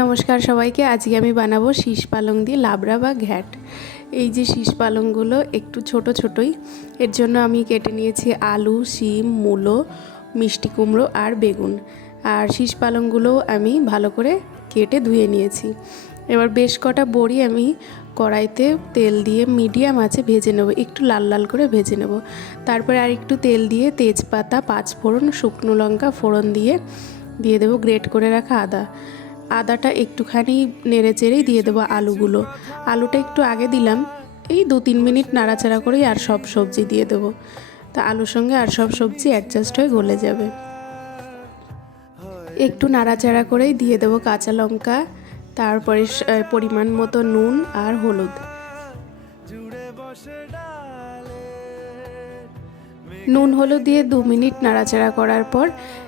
নমস্কার সবাইকে, আজকে আমি বানাবো শীষ পালং দিয়ে লাবড়া বা ঘ্যাট। এই যে শীষ পালংগুলো একটু ছোট ছোটই, এর জন্য আমি কেটে নিয়েছি আলু, শিম, মূলো, মিষ্টি কুমড়ো আর বেগুন। আর শীষ পালংগুলোও আমি ভালো করে কেটে ধুয়ে নিয়েছি। এবার বেশ কটা বড়ি আমি কড়াইতে তেল দিয়ে মিডিয়াম আছে ভেজে নেব, একটু লাল লাল করে ভেজে নেব। তারপরে আর একটু তেল দিয়ে তেজপাতা পাঁচ ফোড়ন শুকনো লঙ্কা ফোড়ন দিয়ে দিয়ে দেবো গ্রেট করে রাখা আদা। আদাটা একটুখানি নেড়ে চেড়েই দিয়ে দেবো আলুগুলো। আলুটা একটু আগে দিলাম, এই দু তিন মিনিট নাড়াচাড়া করেই আর সব সবজি দিয়ে দেবো। তা আলুর সঙ্গে আর সব সবজি অ্যাডজাস্ট হয়ে গলে যাবে। একটু নাড়াচাড়া করেই দিয়ে দেবো কাঁচা লঙ্কা, তারপরে পরিমাণ মতো নুন আর হলুদ। নুন হলুদ দিয়ে দু মিনিট নাড়াচাড়া করার পর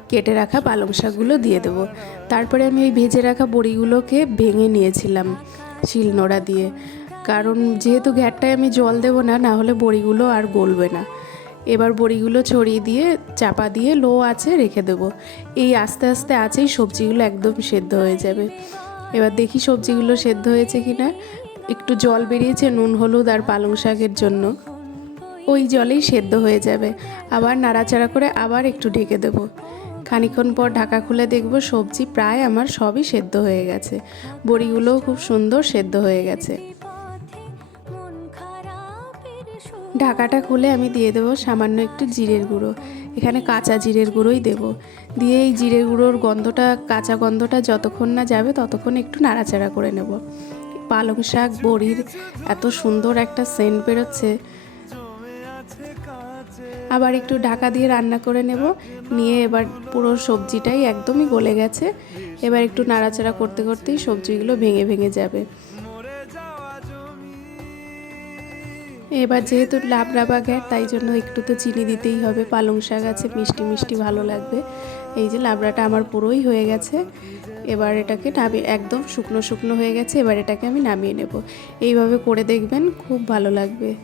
কেটে রাখা পালং শাকগুলো দিয়ে দেবো। তারপরে আমি ওই ভেজে রাখা বড়িগুলোকে ভেঙে নিয়েছিলাম শিলনোড়া দিয়ে। কারণ যেহেতু ঘ্যাটটায় আমি জল দেবো না না হলে বড়িগুলো আর গলবে না। এবার বড়িগুলো ছড়িয়ে দিয়ে, চাপা দিয়ে লো আছে রেখে দেবো। এই আস্তে আস্তে আছেই সবজিগুলো একদম সেদ্ধ হয়ে যাবে। এবার দেখি সবজিগুলো সেদ্ধ হয়েছে কি না একটু জল বেরিয়েছে নুন, হলুদ আর পালং শাকের জন্য। ওই জলেই সেদ্ধ হয়ে যাবে। আবার নাড়াচাড়া করে আবার একটু ঢেকে দেবো। খানিক্ষণ পর ঢাকা খুলে দেখব সবজি প্রায় আমার সবই সেদ্ধ হয়ে গেছে। বড়িগুলোও খুব সুন্দর সেদ্ধ হয়ে গেছে। ঢাকাটা খুলে আমি দিয়ে দেবো সামান্য একটু জিরের গুঁড়ো। এখানে কাঁচা জিরের গুঁড়োই দেব। দিয়ে এই জিরের গুঁড়োর গন্ধটা, কাঁচা গন্ধটা যতক্ষণ না যাবে ততক্ষণ একটু নাড়াচাড়া করে নেব। পালং শাক, বড়ির এত সুন্দর একটা সেন্ট বেরোচ্ছে। আবার একটু ঢাকা দিয়ে রান্না করে নেব। নিয়ে এবার পুরো সবজিটাই একদমই গলে গেছে। এবার একটু নাড়াচাড়া করতে করতেই সবজিগুলো ভেঙে ভেঙে যাবে। এবার যেহেতু লাবড়া বাঘের তাই জন্য একটু তো চিনি দিতেই হবে। পালং শাক আছে, মিষ্টি মিষ্টি ভালো লাগবে। এই যে লাবড়াটা আমার পুরোই হয়ে গেছে। এবার এটাকে নামিয়ে একদম শুকনো শুকনো হয়ে গেছে। এবার এটাকে আমি নামিয়ে নেব। এইভাবে করে দেখবেন খুব ভালো লাগবে।